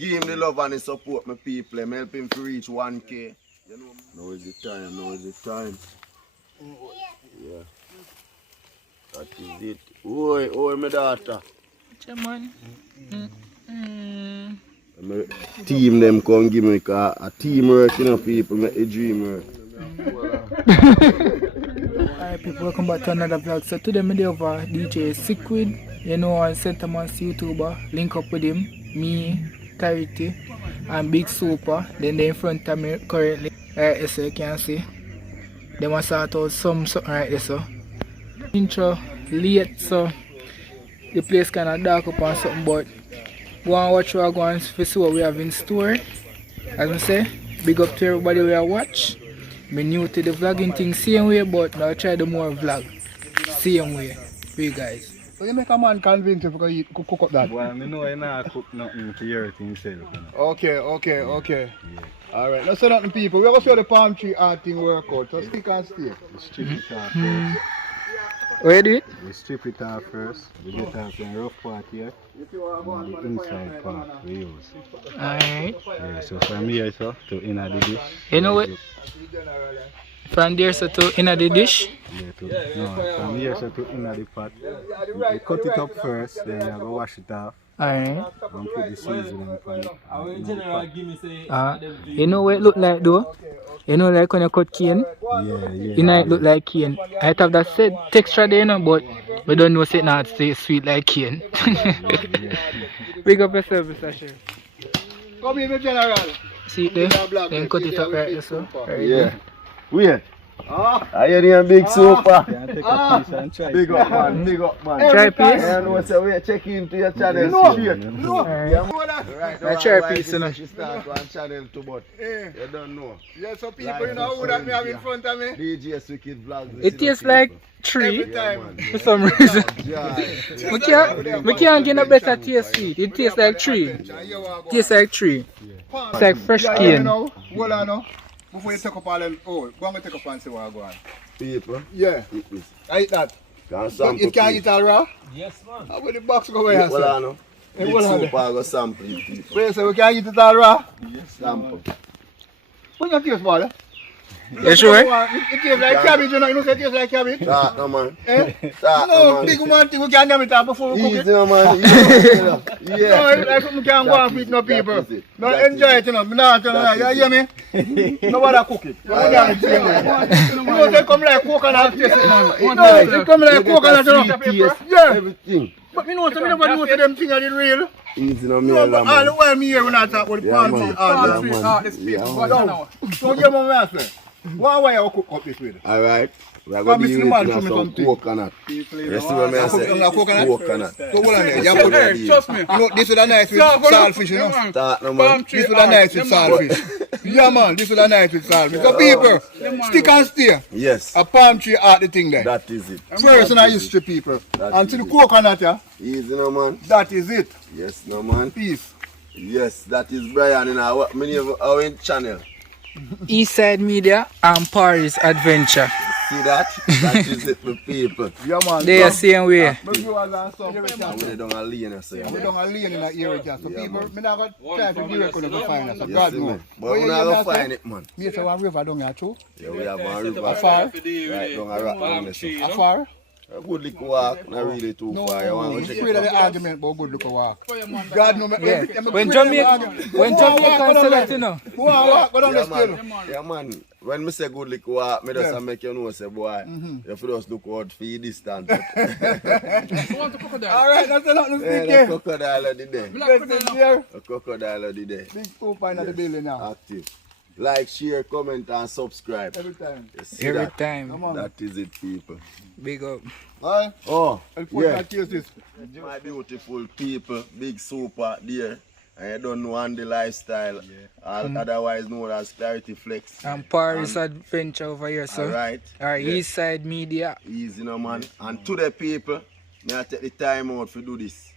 Give him the love and the support, my people. I'm helping him to reach 1K. You know, now is the time, now is the time. Yeah. That is it. Oi, my daughter. Come on. My team them come give me a teamwork, you know, people make a dream work. Alright people, welcome back to another vlog. So today I'm over DJ Swicked, you know, on St.Thomas YouTuber. Link up with him, me, Clarity, and Big Super. Then they're in front of me currently. Alright, so you can see. They must sort out something right there, so. Intro late, so the place kinda dark up on something, but go and watch what go and see what we have in store. As I say, big up to everybody who watch. I'm new to the vlogging thing same way, but now try the more vlog same way for you guys. So you make a man convince you to cook up that? Well, I know I not cook nothing to hear it himself. Okay. Yeah. Alright, now say nothing people. We're going to show the palm tree art thing workout, so stick and stay. We strip it off first. Where you do it? We strip it off first. We get off the rough part here. And the inside part we use. Alright. Yeah, so from here so to inner the dish. You know what? From there so to inner the dish? Yeah, from here so to inner the pot. We cut it up first, then we go wash it off. Alright. And put the seasoning on it. You know what it look like though? You know like when you cut cane? Yeah. You know it look like cane. I have that said texture there, you know, but we don't know it not stay sweet like cane. Big up yourself, Mr. Chef. Come here, General. See it there? Then cut it up right there, so. Right Yeah. there. Where? I hear you big super. Can I take a piece and try? Big up man. Try piece? I know so we check into your channel straight. No. Right, I try piece, you know. She start one channel too, but you don't know. Yeah, so people, you know who that me have in front of me? DJ Swicked vlogs. It tastes like tree Every time. for some reason. Yeah. We can't get a better taste sweet. It tastes like tree. It tastes like tree. It's like fresh Yeah, you cane. know, hold on now. Before you take up all them, go and take up and see what I go on. People, Yeah, eat this. I eat that. Can sample It can't please. eat all raw? Yes, man. How will the box go away? Well, I know. Hey, Big hold on super go sample it, people. Wait, so we can't eat it all raw? Sample. Put your taste, boy. You sure? It tastes like cabbage, you know. You know, say it tastes like cabbage. Start no man. Eh? Start No, no man. big man thing we can't damn it out before we cook Easy it. no man. No, Yeah. it's like something we can't go and feed no people. That is it. No, That enjoy is it, you know. Me not tell you, you hear me? Nobody cook it. You know, they come like coconut taste it, man. No, it come like coconut, you know. Yeah. Everything. But me know, so me never know to them things are the real. Easy no me No, but all the man. while me here when I talk about the Yeah, palm man. tree Yeah, art. man. Yeah, man. So your mom asked me, why you cook up this with? Alright. We are Come, going to Mr. use Man, show me some something. coconut. You see what I say? Coconut? Coconut. So hold on there. You Yes, put sir. trust me. No, this is a nice with saltfish, you know. Start no man. This is a nice with saltfish. Yeah, man, this is a nice with saltfish. So people, stick and stay. Yes. A palm tree art the thing there. That is it. First in our history, people. That Until is the coconut, yeah, Easy no man. that is it. Yes no man. Peace. Yes, that is Brian in our channel. Eastside Media and Paris Adventure. See that? That is it for people. Yeah, man. They are same way. But you all are so And we don't alien so we yeah. don't lane in that area, so people, me not gonna try to direct on the find us. So Yes, God see knows. me. But we not gonna find it man. Me say one river down here too. Yeah, we have one river. Afar. Right down a rock down there. So. Afar. A good little walk, not really too No, far. You want I'm to check afraid of it the out. argument about good look a walk. God no me. Yeah. When Jamaican select, you know. Who want walk? Go down the Yeah still. man. Yeah man. When me say good little walk, me just make you know say boy, you have to just look out for your distance. Alright, that's a lot to Yeah, speak the here. crocodile of the day. Listen here. The crocodile of the day. Big super in the building now. Active. Like, share, comment and subscribe. Every time. You see Every that? time. Come on. That is it people. Big up. Alright. Oh, I'll put yeah. that taste this. My beautiful people, big super there. And you don't know on the lifestyle. Otherwise known as Clarity Flex. And Paris Adventure over here, so. Alright. Our Yeah. Eastside Media. Easy no man. And to the people, may I take the time out to do this.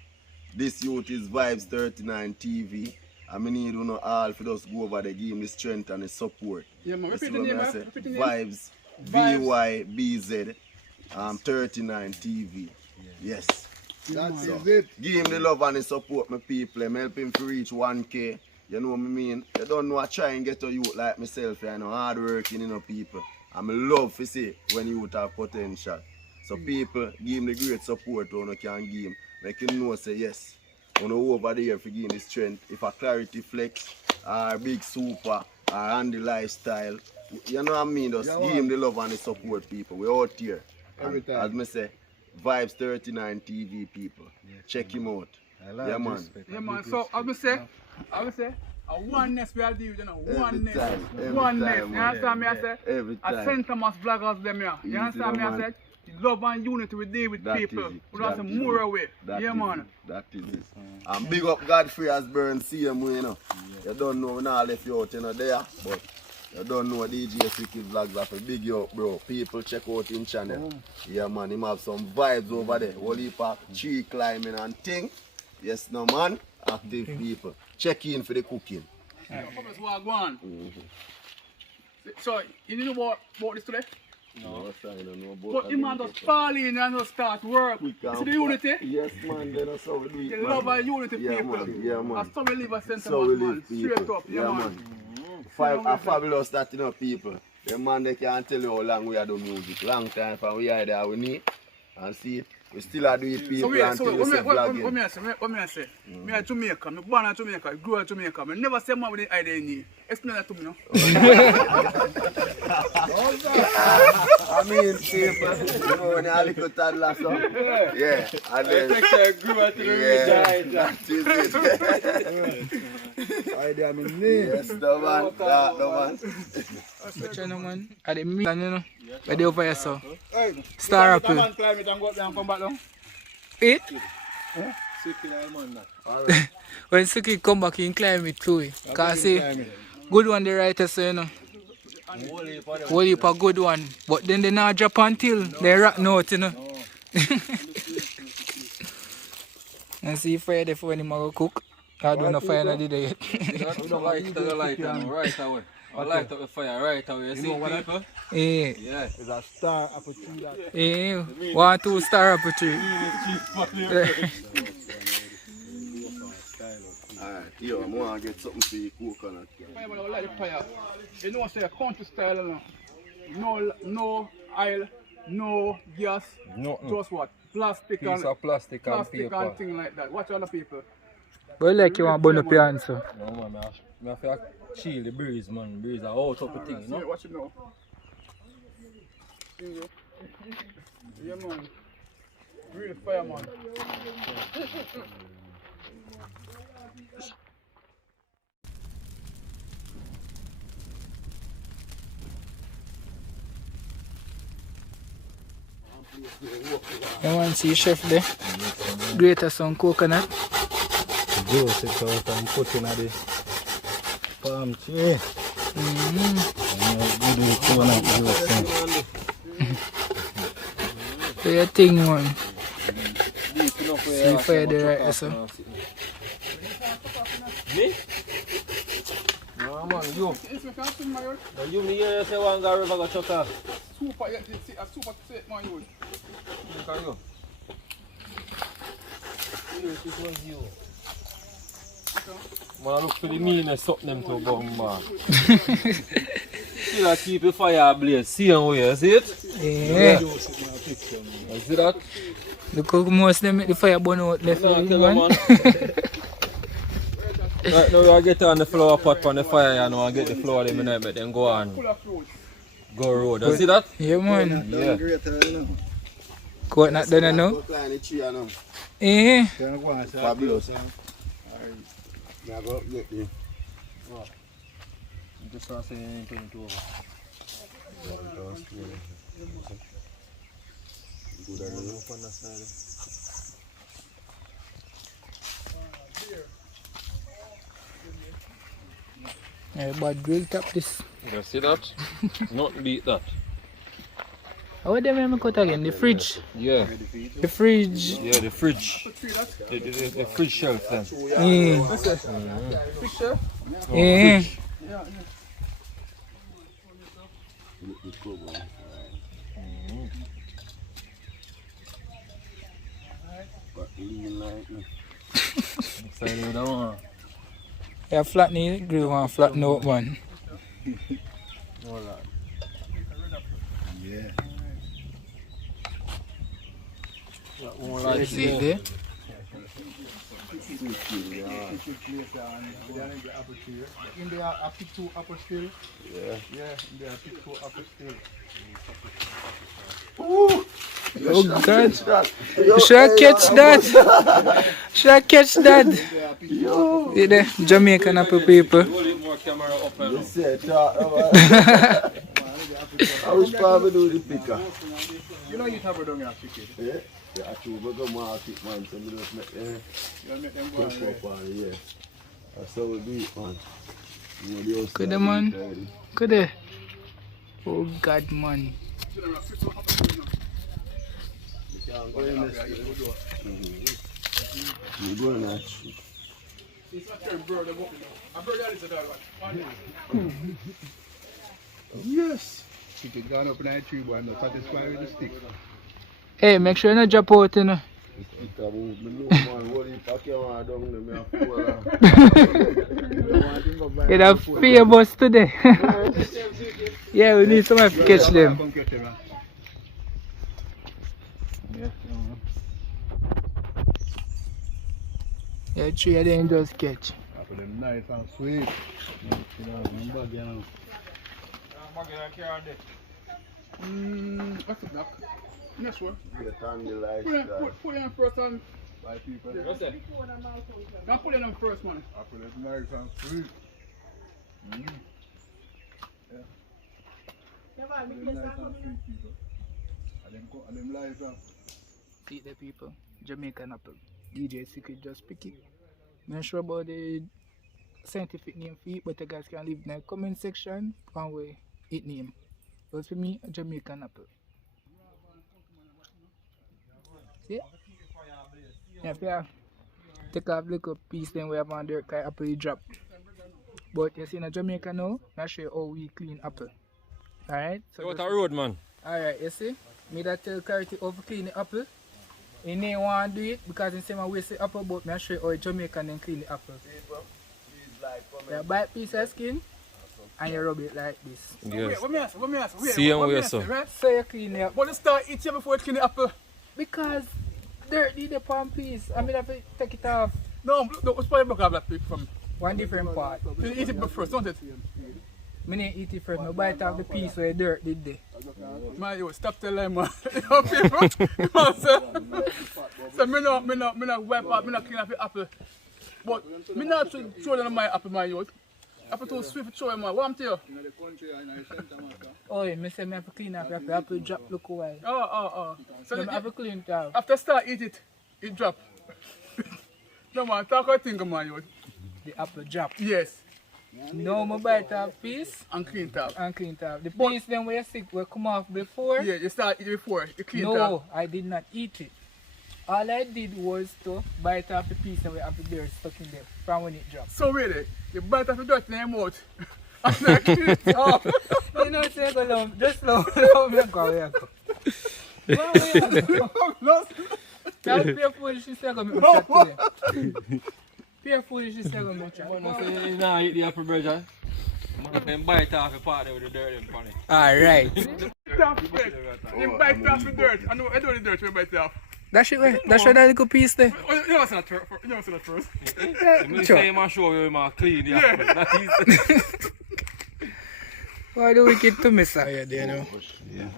This youth is Vibes 39 TV. I mean, need you know all for just go over the game, the strength and the support. Yeah, man. You see Repeat the what name, I man. say? Repeat the name. Vibes, VYBZ, 39 TV. Yes. That So, is it. give him the love and the support, my people. I'm help him to reach 1K. You know what I mean? You don't know I try and get to youth like myself, you know, hard working, you know, people. And I love to see when youth have potential. So people, give him the great support you can give him. Make him know, say yes. You know, over there for give him the strength. If a Clarity Flex, or Big Super, or Andy Lifestyle, you know what I mean? Just give him the love and the support, people. We're out here. And as I say, Vibes 39 TV, people. Check him out. Yeah, man. Yeah, man. So, I would say, a oneness we are doing, you know, oneness. Every Oneness. time, You understand me? I said, Every a time. St.Thomas bloggers, them here. You Easy, understand me? I man. said, love and unity we deal with That people. is it. We don't That have is more it. away. That Yeah, is man. it. That is it. And big up Godfrey as burn same way, you know. You don't know when I left you out, you know, there. But you don't know DJ Swicked vlogs have a big you up, bro. People check out him channel. Yeah, man. Him have some vibes over there. Whole heap of tree climbing and thing. Yes, no, man. Active people. Check in for the cooking. That's what I want. So, you know about this today? No, I don't know about But the man just fall in and just start work. We can See the unity? Yes, man. That's how we do it, The man. love and unity, Yeah, people. man. Yeah, man. That's how we live at St. So we Thomas, live, man. people. Straight up. Yeah, man. A fabulous that, you know, people. The man they can't tell you how long we are doing music. Long time from we are there we need. And see, we still are doing people until we say vlogging. What me I say? Me a Jamaica. Me born in Jamaica. Grew in Jamaica. Me never say man with the idea in you. Explain that to me, no? I mean, people, you know, when you're a little toddler, so. Yeah. And then, Grew up to the that is it. idea, me name. Yes, the man. That, the man. Which you know, man? At the meet, you know? By the over here, so. Hey, Star Come apple. on, climb it and go up there and come back down. Eh? Alright. When Suki come back, he can climb it too. Because see, good one the writer say, you know. Whole heap a good one. But then they not drop until they rock note, you know. And see fire there for when he go cook. I don't know fire not did it yet. You don't light the light right away. I light up the fire right away. You see people? Eh, Yeah. It's a star apple tree that. eh, 1, 2 star apple tree. Alright, yo, I'm going to get something for you coconut. I like the fire. You know, say a country style, no oil, no gas, just what? Plastic Piece of plastic and paper. and thing like that. Watch other people. Well, like you want to burn up your answer. No, man, I have to chill the breeze, man. Breeze are out of the thing, you know? Watch it now. Yeah, man. Real fire, man. You want to see chef there? Greater some coconut. Juice it out and put in the palm tree. You do coconut juice. So your thing, man. See fire there right so. Me? No, man, you. You me here say one guy river go chuck off. Super, a super set, man. Look at you. Yes, it was you. Man, I look for the meanness something them to bomb, man. Still I keep the fire ablaze. See how you see it? Yeah. You see that? Look how most of them make the fire burn out left No, with tell man. you, man. Right now we get on the flower pot on the fire, you know, and get the flower them in there, make them go on. Go road. You see that? Yeah, man. Yeah. Coconut done now. Go climb the tree, you know. Eh. Fabulous. Now go get the. Just want to say anything to over. Yeah, but grill top this. You see that? Not beat that. How them make me cut again? The fridge. Yeah. The fridge. Yeah, the fridge. The fridge shelf then. Yeah. Lean like me. Excited with that one. Yeah, flatten it, grill one, flatten out one. Hold on. Yeah. That one like See it there? In there, I pick 2 apple still. Yeah. Yeah, in there, I pick 2 apple still. Oh God! Should I catch that? Should I catch that? See there? Jamaican apple people. More camera up and You say talk about it. I wish probably do the picker. You know you have a dung in a pick it. Yeah? Yeah, I should go market, man, so we just make them You make them go push up on it, yeah. That's how we do it, man. You know, the house Could like man? this already. Could they? Oh God, man. You can't go in the street. You go in that street. It's not your bird, a bird that is a dog. Yes. If you gone up in that tree, boy, I'm not satisfied with the stick. Hey, make sure you not drop out, you know. This picker move me look, man. What you pack your man down there, me a fool. It a fear bus today. Yeah, we need someone to catch them. Come catch them, man. Yeah, 3 of them just catch. After them nice and sweet. What's it, Doc? Next one. Get on the lifestyle. Put it on first and... Bye, people. What's that? Don't put it on first, man. After them nice and sweet. Yeah. Them nice and sweet, people. And them live up. See the people. Jamaican apple. DJ Swicked just pick it. I'm not sure about the scientific name for it, but you guys can leave in the comment section one way it name. But for me, a Jamaican apple. See? Yeah, yeah. Take off little piece then we have on there, because apple is drop. But you see in a Jamaica now, I'll show you how we clean apple. Alright? So what a road, man. Alright, you see? Me that tell Clarity how to clean the apple. He didn't want to do it because he said I waste the apple, but I show you how Jamaican then clean the apple. You buy a piece of skin and you rub it like this. Yes. What me ask? See him where so. Right? So you clean the apple. But you start eating before you clean the apple. Because dirt did the palm piece. I mean, I have to take it off. No, what's probably broke up that piece from? One different part. You eat it first, don't it? I didn't eat it first. I bite off the piece where the dirt did there. Man, you stop telling them, man. You know, people. You know, so me not wipe out, me not clean up the apple. But me not throw them my apple, my youth. Apple too sweet to throw them, man. What I'm telling you? Oh, yeah, I say I have to clean up the apple drop look away. Oh. So I have to clean it off. After start eat it, it drop. No man, talk about thing, man, youth. The apple drop. Yes. No, I bite off piece And clean it up. and clean it off. The piece then where you sick will come off before. Yeah, you start eating before, you clean it up. No, I did not eat it. All I did was to bite off the piece and we have the dirt stuck in there from when it dropped. So really, you bite off the dirt in your mouth. After you clean it off. You know, say go long, just long, me go where I go. Tell pure foolish, she say go make me chat today. Pure foolish, she say go make me chat. One say you nah eat the apple bread, huh? Then bite off the part there with the dirt in front of it. Alright. You bite off the dirt. I know the dirt when you bite it off. That's it, right? That's that little piece there. Oh, you never seen that first. You never seen that first. You say you must show you ma clean the apple. That is. Why do we get to miss out here, you know? Yeah.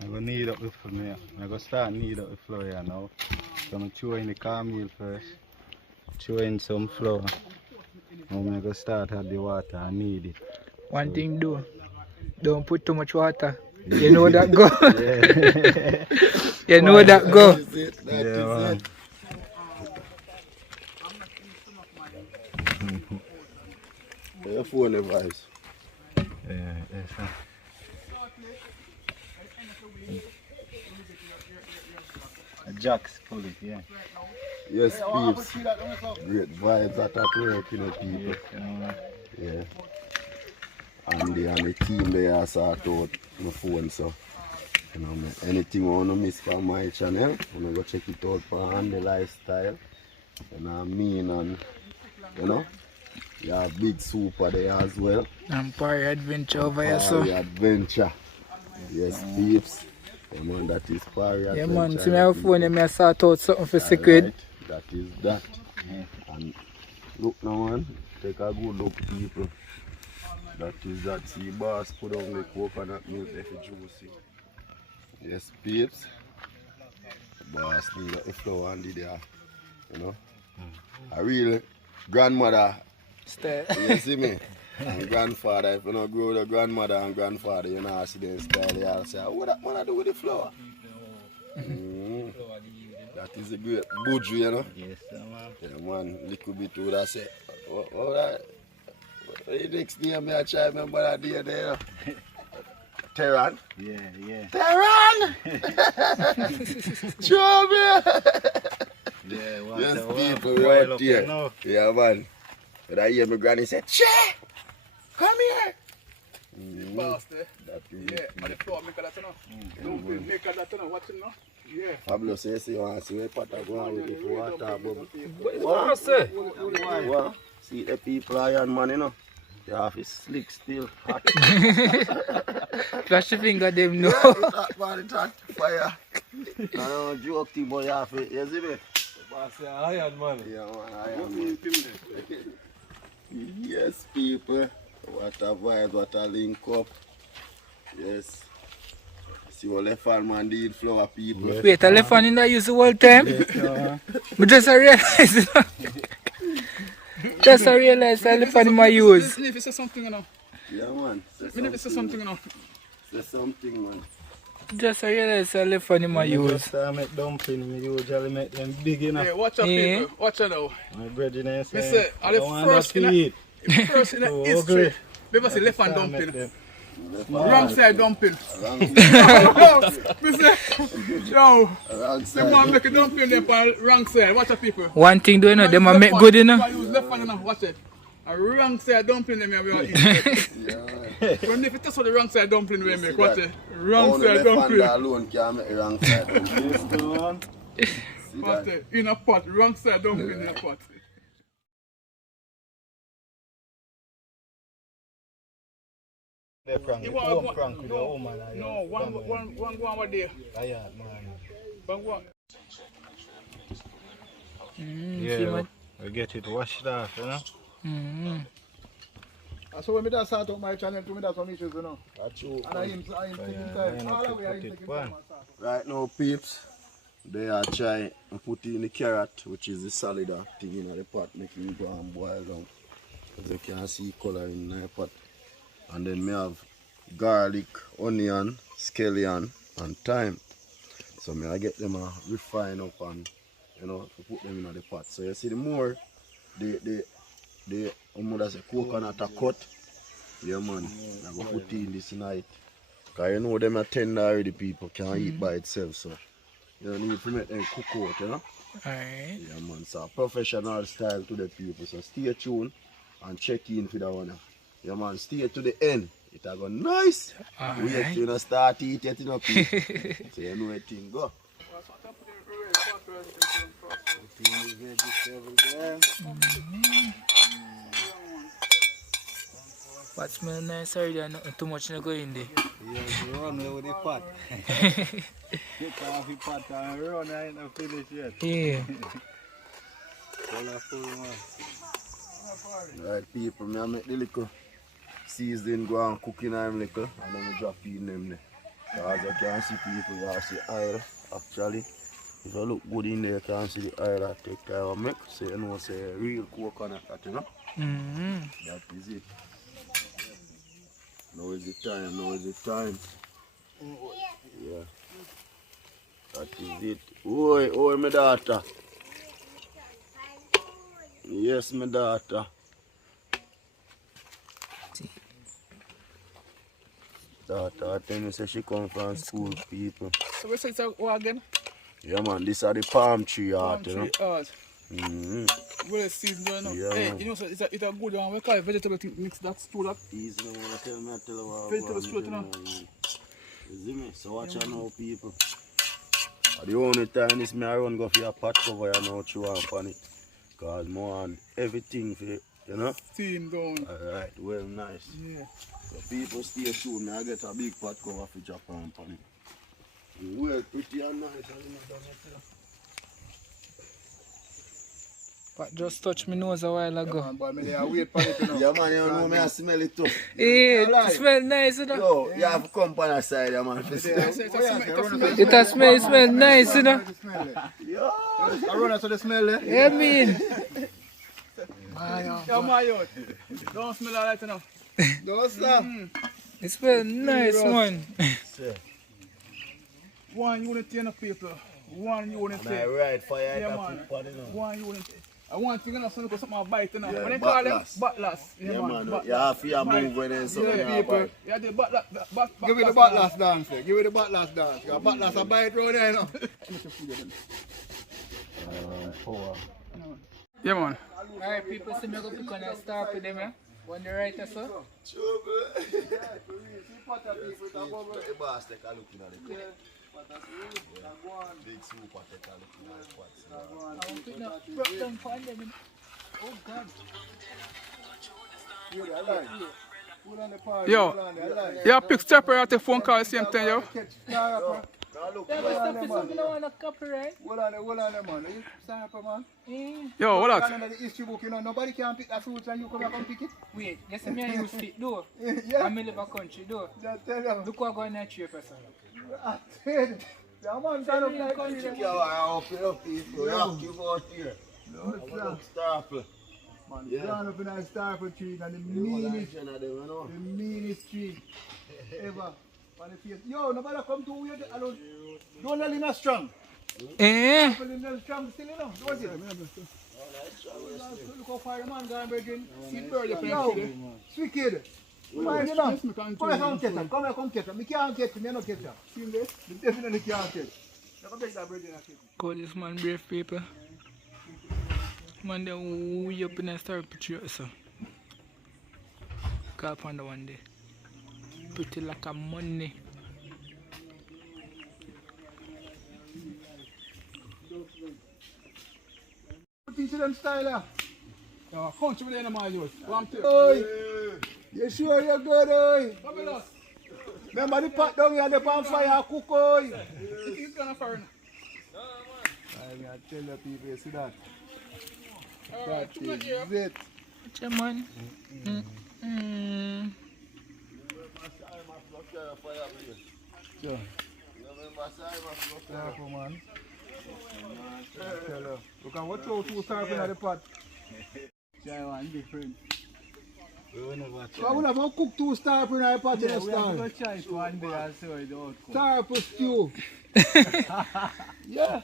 I'm going to knead up the flour. I'm going to start knead up the flour here now. So I'm going to throw in the cornmeal first. Throw in some flour. Now I'm going to start add the water and knead it. One thing do, don't put too much water. You know that go. You know that go. Yeah, man. Your phone device. Yeah, sir. Jacks pull it, yeah. Yes, peeps. Great vibes at work, you know, people. Yeah. And the team they are sort out my phone, so You know, man, anything you want to miss from my channel, you know, go check it out for Andy Lifestyle. You know what I mean? And, you know, you have Big Super there as well. And Parry Adventure over here, so. Parry Adventure. Yes, peeps. Yeah, man, that is Parry Adventure. Yeah, man, see my phone and I sort out something for Swicked. Right, that is that. And look now, man, take a good look, people. That is that. See, boss put on the coconut milk if it's juicy. Yes, peeps. Boss need a flour and there, you know. A real grandmother. Style. You see me? And grandfather, if you don't grow with a grandmother and grandfather, you know, see them style, you say, what that man do with the flour? That is a great budgie, you know? Yes, sir, man. Yeah, man, little bit would I say, what the next name I try remember that day there? Terran? Yeah. Terran! Show me! Yeah, Yes, people boil right up, here. you know. Yeah, man. But I hear my granny say, Che! Come here! Bastard. That is Yeah, it. and the floor make that enough. Don't make that enough. Watch it now. Yeah. Pablo says you want to see where Pata go on with it for water bubble. What is that say? What? See the people iron man, you know. They have his slick still hot. Flash your finger, them know. It's hot, man, it's hot fire. I don't joke thing, but you have it. You see me? I say iron man. Yeah, man, iron man. Yes, people. What a vibe, what a link up. Yes. See what left hand man did, flower people. Wait, I left hand in that use the whole time? But just I realize. Just I realize I left hand in my use. If you say something, you know. Yeah, man. If you say something, you know. Say something, man. Just I realize I left hand in my use. I make dumpling, we usually make them big enough. Hey, watch out, Yeah. people. Watch out now. My brethren say, Say, are the first in the history. People say left hand dumpling. Wrong side dumpling. Me say, yo, them man make a dumpling there on wrong side. Watch out, people. One thing do you know, them a make good, you know. I use left hand enough. Watch it. A wrong side dumpling them here we are eating. When if you test what the wrong side dumpling we make, watch it. Wrong side dumpling. Alone can make the wrong side dumpling. Watch it. In a pot. Wrong side dumpling in a pot. They prank You it, want one prank with a woman. No, one go on one day. Tired, man. One go on. Yeah, we get it washed off, you know. So when I start up my channel, to me that's some issues, you know. That's true. And I'm taking time. All the way I'm taking time. Right now, peeps, they are trying to put in the carrot, which is the solid thing in the pot, making it go and boil down. As you can see, color in the pot. And then we have garlic, onion, scallion, and thyme. So I get them refine up and, you know, to put them in the pot. So you see, the more the coconut are cut, yeah, man, I go put in this night. Because you know them are tender already, people can't eat by itself, so you don't need to make them cook out, you know. Alright. Yeah, man, so professional style to the people. So stay tuned and check in for that one. Yeah, man, stay to the end. It'll go nice. Wait till you start eating it, you know, people. So you know everything go. What smell nice already and nothing too much no go in there. Yeah, you run away with the pot. Get off the pot and run, I ain't not finished yet. Yeah. Colorful, man. Right, people, I make the little seasoning go and cook in them little and then we drop in them there. So as you can see, people, you see oil actually. If you look good in there, you can see the oil that take time to make. So you know it's a real coconut, you know? That is it. Now is the time, now is the time. Yeah. That is it. Oi, my daughter. Yes, my daughter. Daughter, tell me say she come from school, people. So we say it's what again? Yeah, man, this are the palm tree art, Palm you know. tree art. Well, season going on. Yeah, Hey, man. you know, so it's a good one. We call it vegetable thing, mix that stew that. Easy, no one tell me, I tell you what. Vegetable stew, you know. You see me? So watch out now, people. The only time this me around go for your pot cover, you know, chew on it. Because more on everything for you know? Steam down. Alright, well, nice. Yeah. So people stay tuned. I get a big pot cover for Japan on it. Well, pretty and nice. I didn't done it, But just touched my nose a while ago. Wait for it, you know. yeah, man, you know me, I smell it too. Hey, it smells nice, you know. Yo, you have to come on the side, yeah, man. It has smell nice, you know. Yo. I run out to the smell, eh? Yeah, mean. Yo, my youth. Don't smell like that enough. Don't stop. It smells nice, man. One unity in the people. One unity. I ride fire, Yeah, I man. put pot, you know. One unity. I want to know something about something bite, you know. Yeah, When they call them, buttlass. buttlass. Yeah, man. buttlass. You have to move when there's something. Yeah, people. Yeah, the buttlass. Give me the butt last dance, eh? Give me the butt last dance. Your butt last, I buy it round there, you know. Yeah, man. Alright, people, see me go pick on that star for them, yeah? On the right, sir. The boss take a look at the pot. Big super take a look at the pot. Broke down for them. Oh, God. Yo, yeah, pick stepper at the phone call at the same time, yo. Look, That was stuff is something I want to copyright. Hold on there, man. You stand up, man. Yo, what Stand up? under the history book, you know. Nobody can pick that fruit and you come back and pick it. Wait, you see me and you fit, though. Yeah. I'm in the country, though. Just tell you. Look what going on here, person. I tell you. The man stand up like this. yo, I open up people. You have to go out here. No, Staple. man, Yeah. stand up in a starful tree and the meanest tree ever. On the face. Yo, nobody come to you alone. Don't let him not strong. Eh? People in the strong still, you know. Don't you? Look how far the man gone, Virgin. See bird you Yo, playing Swicked. Mind you know. Yes, me can Come here, tell come you. catch him. Come here, come catch him. Me can't catch him. Me no catch him. See him there? Me definitely can't catch him. You can take that Virgin and catch him. Call this man brave people. Man, they way up in a star picture, so. Call upon the one day. Pretty like a money. Teach them style, yeah. Yo, country with the my youth. One two. Oi, you sure you're good, oi? Fabulous. Remember the pot down here, the pan fire, cook, oi? He's gonna fire now. I tell you people, you see that? Alright, That two minutes here. is it. What's your man? Sure. Careful, man. I tell you. You can watch out who's starving at the pot. One different. So I would have cooked two starving at the pot in the star. try it one day and see how it outcome. Starve stew. Yeah.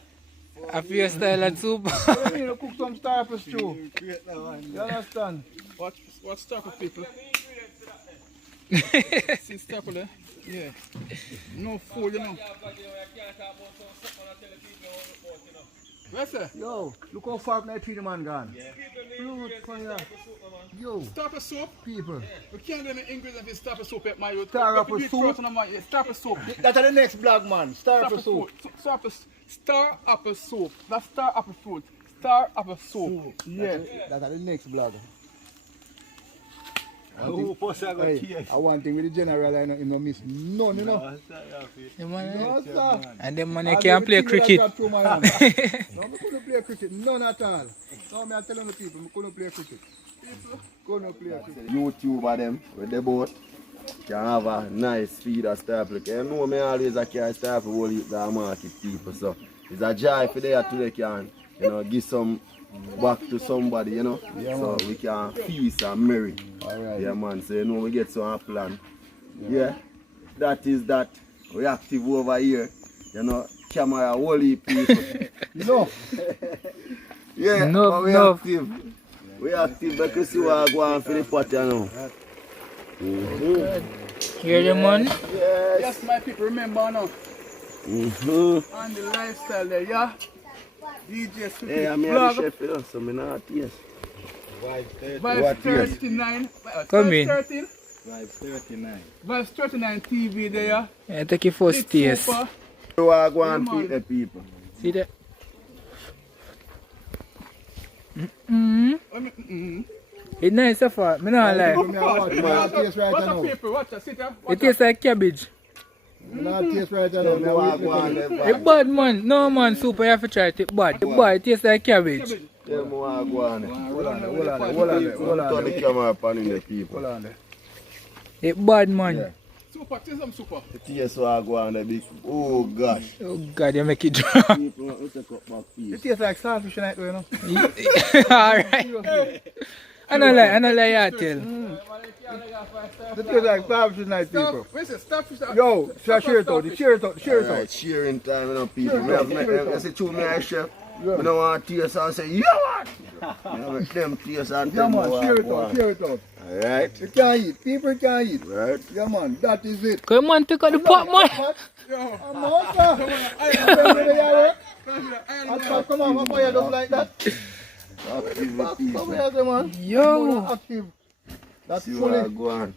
I feel style and soup. You need to cook some starve stew. You understand? What stuff with people? See stuff there? Yeah. No food, you know. Where's that? Yo, look how far that tree the man gone. Fruit fire. Yo, Stop a soap. people. We can't get any ingredients in stop a soap at my youth. Star apple soup. Stop a soap. That's the next blog, man. Starve soup. Star apple soap. That's star apple fruit. Star apple soap. Yeah. That's the next blog. Hey, I want thing with the general, I know him no miss none, you know. The man, No, sir. and them man can't play cricket. No, I couldn't play cricket, none at all. No, me I telling the people, I couldn't play cricket. Couldn't play cricket. YouTuber them with the boat can have a nice feed of staple. You know me always a carry staple whole heap the market people, so it's a joy for they today can, you know, give some back to somebody, you know, so we can feast and merry. Alright. Yeah, man, so you know we get some plan. Yeah, that is that. We active over here, you know, camera whole heap people. No. Yeah, No, but we no. active. We active because see what I go on for the pot, you know. Hear the man? Yes. Yes, my people, remember now. On the lifestyle there, yeah? DJ Swicked. Hey, I'm here the chef, you know, so I'm not taste. Vibe 39. Come in. 13. Vibe 39. Vibes 39 TV there. Yeah, take your first taste. Super. You are going to feed the people. See that? It's nice so far. Me not lie. Taste right What's now. the paper? Watch that. Sit there. It tastes like cabbage. Taste right now. You are going to It's bad man. No man, super. You have to try it. It's bad. It's bad. It tastes like cabbage. Tell me what you want. Hold on. Turn the camera upon in the people. Hold on. It's bad man. Super. Taste some super. The taste what you want to be. Oh gosh. Oh God, you make it drop. People want to take up back piece. It tastes like starfish tonight, you know. Alright. I don't lie, I tell. It tastes like starfish tonight, people. Where's it? Stop. Yo, share it out. Alright, sharing time, you know, people. I say to me, I chef. I don't want to taste and say, yeah, man. I make them taste and tell me what Share you it out. want. Share it out. Alright. You can eat. People can eat. Right. Yeah, man. That is it. Come on, take out the pot, man. I'm out, sir. Come on, what fire just like that? Come here, man. Yo. Active. That's See what I fully. go on.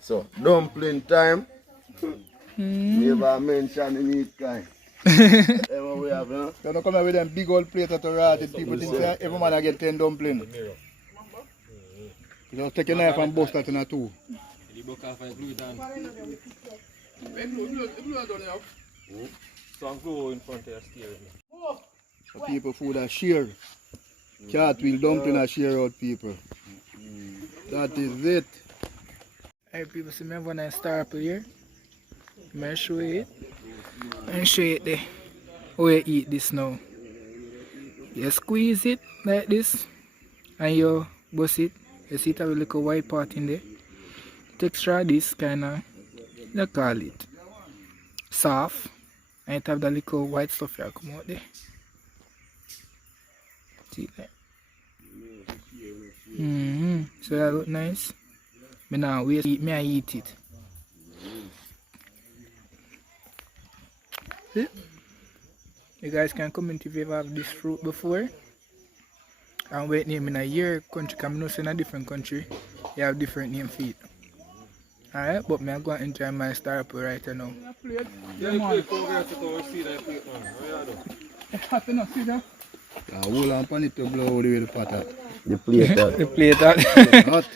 So, dumpling time. Never mention the meat kind. Ever we have, you know? You don't come here with them big old plates at the rotted people think say every man I get 10 dumplings. You just take a knife and bust that in a two. Some glue in front of your steering. So people food are share. Cartwheel dumpling are share out people. That is it. Hey people, see me have one star apple here. May I show you it? And show it there. How you eat this now. You squeeze it like this and you bust it. You see it have a little white part in there. Texture of this kinda, you call it soft. And it have the little white stuff here come out there. See that? So that look nice. Me now waste it, me I eat it. See? You guys can comment if you ever have this fruit before. And wait name in a year country, because I know in a different country you have different name for it. Alright, but me I go and enjoy my star apple right now. Yeah, man. Come here to see that plate, man. What you do? It's hot enough. See there? Hold on pan it to blow all the way the pot out. The plate out. The plate out. Hot.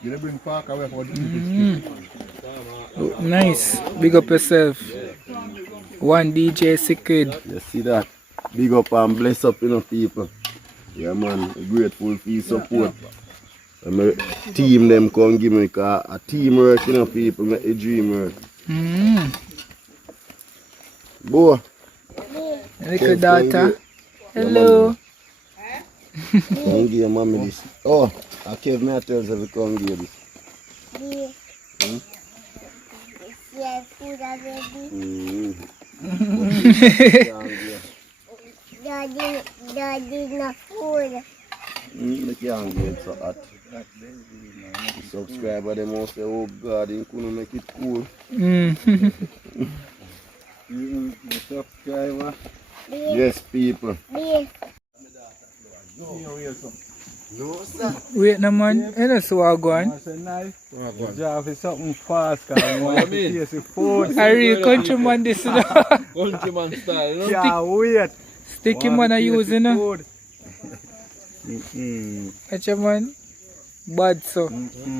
You don't bring Park away for the people. Look nice. Big up yourself. One DJ Swicked. You see that? Big up and bless up, you know, people. Yeah, man. Grateful for your support. And my team them come give me a teamwork, you know, people. Make the dream work. Boy. Little daughter. Hello. Come give your mommy this. Oh, I gave me a tell you to come give this. Daddy, not food. They can't get so hot. The subscriber them all say, oh God, you couldn't make it cool. Subscriber. Yes, people. No, sir. Wait no man, you know so I go on. That's a nice. Job is something fast, because I want to taste the food. I real countryman this you know. Countryman style, you know? Can't wait. Sticky man I use you know. Mm-mm. Watch your man. Bad so.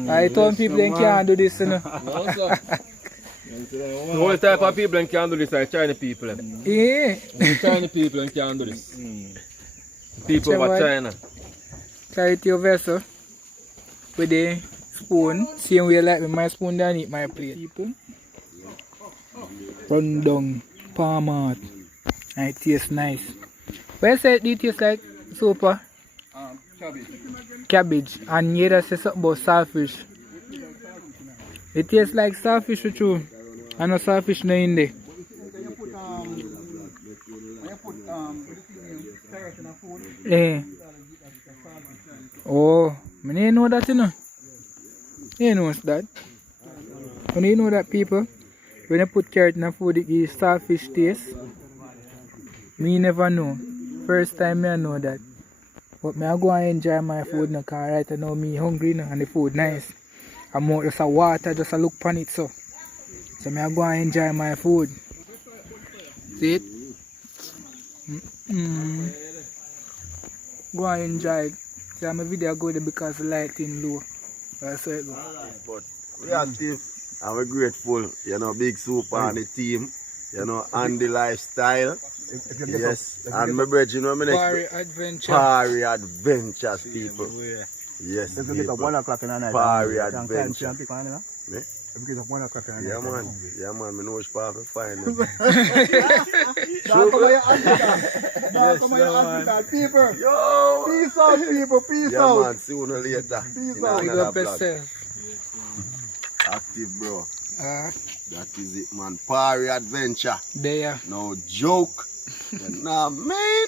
I told people they can't do this you know. No, sir. The whole type of people that can do this are China people. Yeah. China people that can do this. People Which over one? China. Carry it to your vessel with the spoon. Same way like with my spoon down eat my plate. People. Run down, palm out. And it tastes nice. But you say it tastes like super? Cabbage. Cabbage. And you just say something about saltfish. It tastes like saltfish for true. I know saltfish no in there. When you put carrot in a food, Eh. Oh, I didn't know that you know. You know that. When you know that people, when you put carrot in a food it gives saltfish taste. Me never know. First time I know that. But me I go and enjoy my food now, cause right now me hungry now and the food nice. I'm out just a water, just a look on it so. So me I go and enjoy my food. See it? Go and enjoy it. See my video go there because the lighting low. That's how it go. But we are active and we're grateful, you know, Big Super and the team, you know, and the lifestyle. Yes, and my brethren, you know, my Party next adventure. Party Adventures, people. Yes, If you get up 1 people. o'clock in the night, Party adventure. If you get up 1 o'clock in the night, Yeah, man. Yeah, man. I know which part to find them. Don't come on your Africa. Don't come on your Africa. People. Yo! Peace out, people. Peace Yeah, out. man. Sooner or later. Peace in out. Big another up vlog. yourself. Active, bro. Ah, That is it, man. Party Adventure. there. No joke. Nah, man.